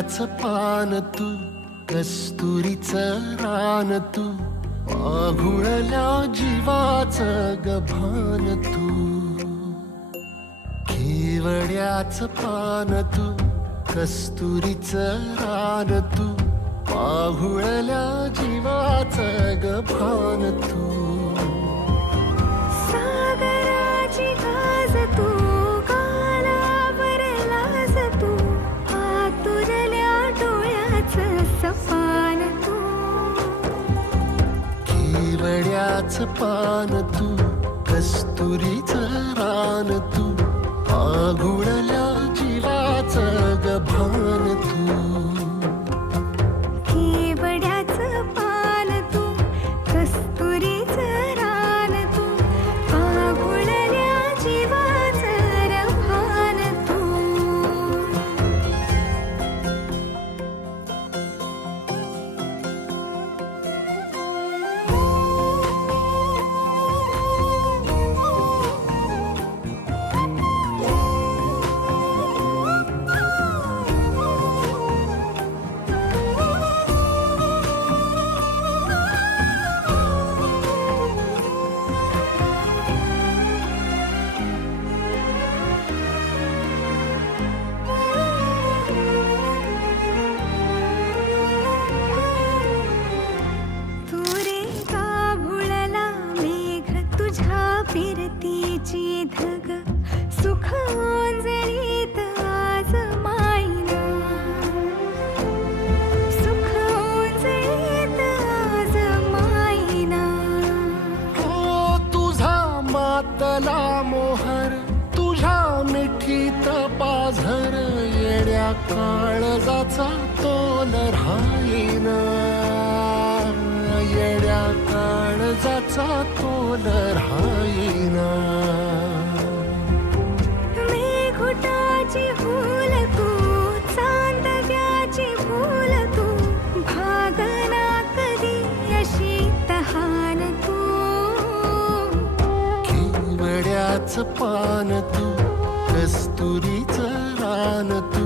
केवड्याचं पान तू, कस्तुरीचं रान तू, आघुळल्या जीवाचं गभान तू. केवड्याचं पान तू, कस्तुरीचं रान तू, आघुळल्या जीवाचं गभान तू. सागराची गाज तू, कालावरलास तू, आतुरल्या डोळ्याचं सपान तू. केवड्याचं पान तू, कस्तुरीचं रान तू, आघुळल्या जीवाचं गभान तू. केवड्याचं पान तू, कस्तुरीचं रान तू, आघुळल्या जीवाचं रभान तू. फिरतीची धग सुख ओंजळीत आज मायना, सुख ओंजळीत आज मायना. हो तुझा मातला मोहर, तुझ्या मिठीत पाझर, येड्या काळजाचा तोल राहीना, येड्या काळजाचा तोल राहीना. मेघुटाची फूल तू, चांदव्याची फूल तू, भागना कधी अशी तहान तू. केवड्याचं पान तू, कस्तुरीचं रान तू,